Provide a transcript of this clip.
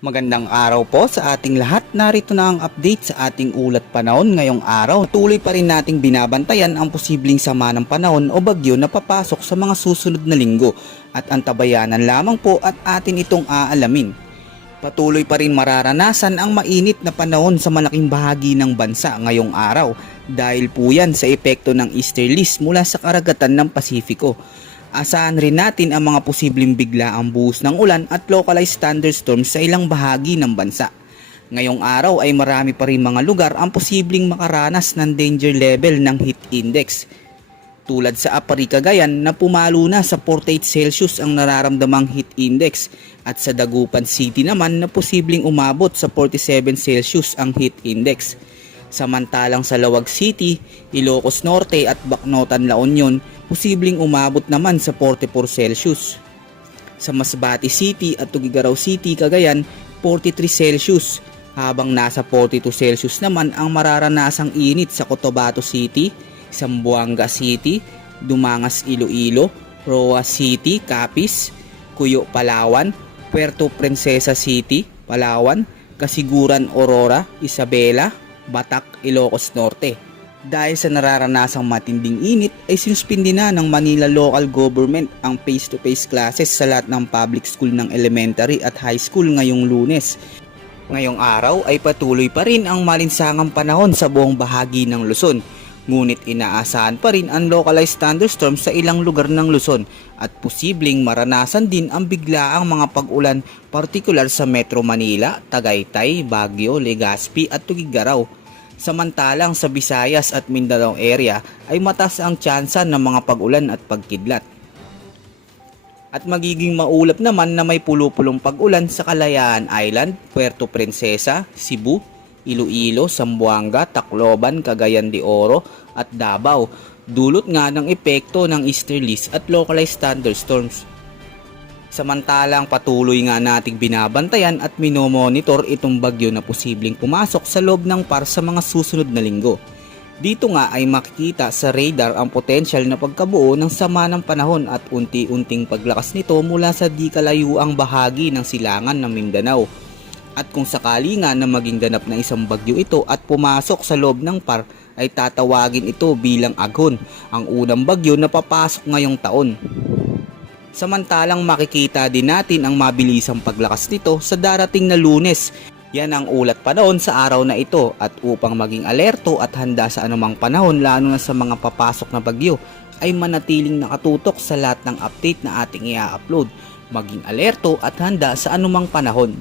Magandang araw po sa ating lahat. Narito na ang update sa ating ulat panahon ngayong araw. Tuloy pa rin nating binabantayan ang posibleng sama ng panahon o bagyo na papasok sa mga susunod na linggo at antabayanan lamang po at atin itong aalamin. Patuloy pa rin mararanasan ang mainit na panahon sa malaking bahagi ng bansa ngayong araw dahil po yan sa epekto ng easterlies mula sa karagatan ng Pasifiko. Asahan rin natin ang mga posibleng biglaang buhos ng ulan at localized thunderstorms sa ilang bahagi ng bansa. Ngayong araw ay marami pa rin mga lugar ang posibleng makaranas ng danger level ng heat index. Tulad sa Apari, Cagayan na pumalo na sa 48 Celsius ang nararamdamang heat index at sa Dagupan City naman na posibleng umabot sa 47 Celsius ang heat index. Samantalang sa Lawag City, Ilocos Norte at Bacnotan, La Union, posibleng umabot naman sa 44 Celsius. Sa Masbate City at Tuguegarao City, Cagayan, 43 Celsius, habang nasa 42 Celsius naman ang mararanasang init sa Cotabato City, Zamboanga City, Dumangas Iloilo, Roa City, Capiz, Cuyo, Palawan, Puerto Princesa City, Palawan, Kasiguran, Aurora, Isabela, Batac, Ilocos Norte. Dahil sa nararanasang matinding init ay sinuspindi na ng Manila Local Government ang face-to-face classes sa lahat ng public school ng elementary at high school ngayong Lunes. Ngayong araw ay patuloy pa rin ang malinsangang panahon sa buong bahagi ng Luzon. Ngunit inaasahan pa rin ang localized thunderstorms sa ilang lugar ng Luzon at posibleng maranasan din ang biglaang mga pag-ulan partikular sa Metro Manila, Tagaytay, Baguio, Legazpi at Tuguegarao. Samantalang sa Visayas at Mindanao area ay mataas ang tsansa ng mga pag-ulan at pagkidlat. At magiging maulap naman na may pulo-pulong pag-ulan sa Kalayaan Island, Puerto Princesa, Cebu, Iloilo, Zamboanga, Tacloban, Cagayan de Oro at Davao, dulot nga ng epekto ng easterlies at localized thunderstorms. Samantalang patuloy nga nating binabantayan at minomonitor itong bagyo na posibleng pumasok sa loob ng PAR sa mga susunod na linggo. Dito nga ay makikita sa radar ang potensyal na pagkabuo ng sama ng panahon at unti-unting paglakas nito mula sa di kalayuang bahagi ng silangan ng Mindanao. At kung sakali nga na maging ganap na isang bagyo ito at pumasok sa loob ng PAR ay tatawagin ito bilang Aghon, ang unang bagyo na papasok ngayong taon. Samantalang makikita din natin ang mabilisang paglakas nito sa darating na Lunes. Yan ang ulat panahon sa araw na ito at upang maging alerto at handa sa anumang panahon lalo na sa mga papasok na bagyo ay manatiling nakatutok sa lahat ng update na ating i-upload. Maging alerto at handa sa anumang panahon.